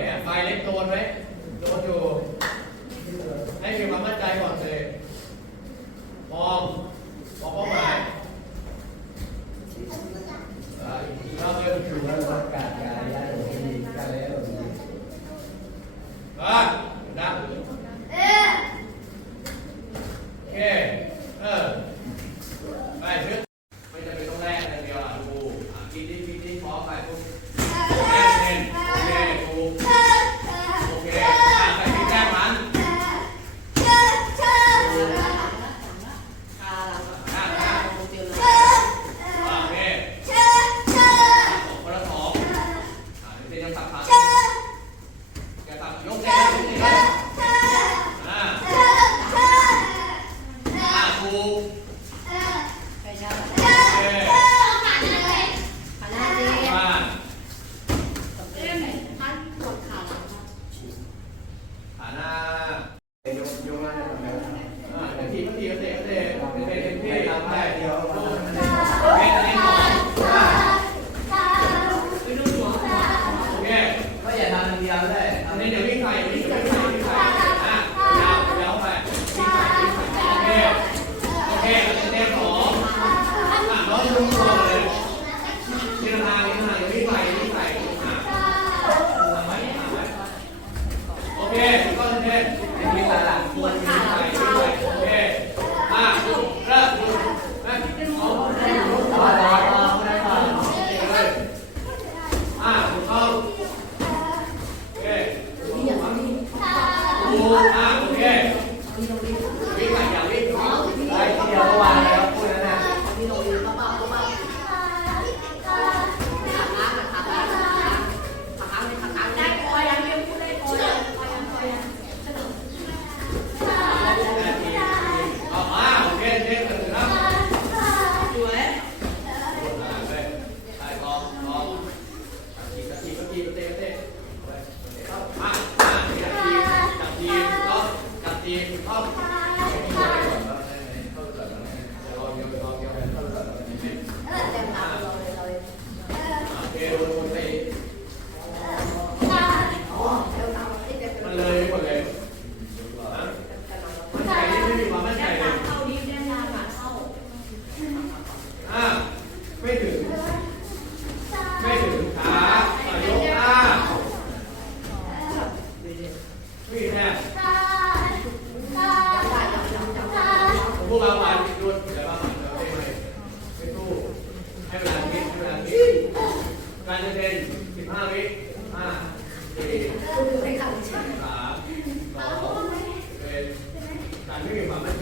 เนี่ยไฟเล็กโดนไหมโดนอยู่ ให้มีความมั่นใจก่อนเลยมองมองเป้า เดี๋ยว ไม่ถึง การจะเป็นสิบห้าวิห้าสี่สามสองเป็นการไม่มีความมั่น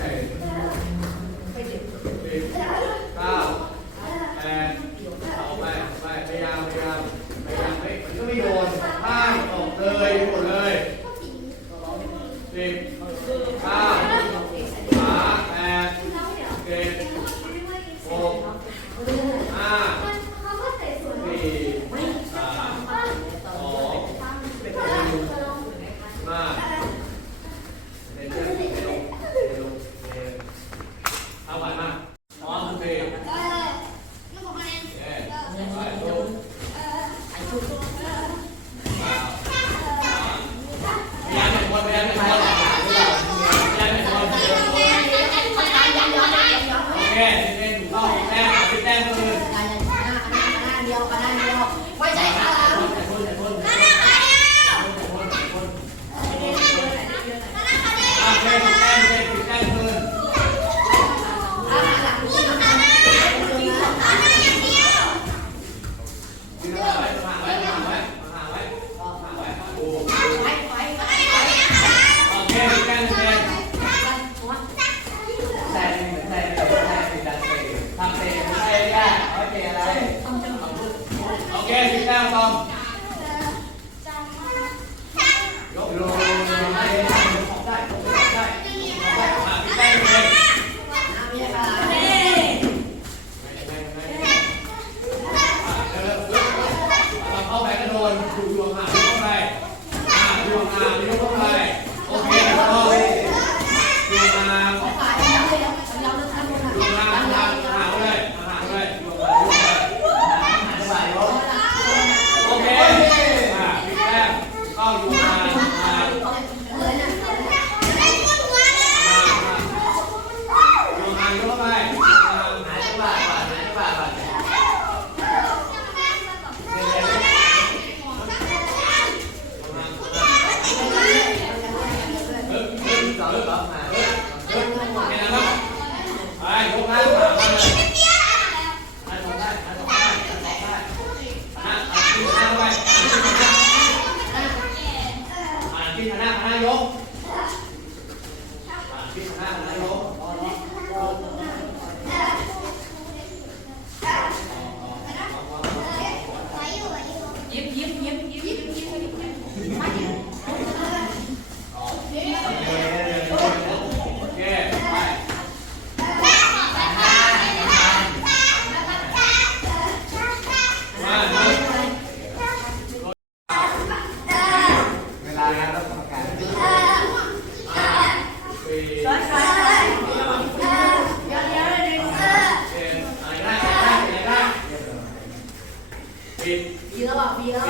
Yeah. ปิดบีแล้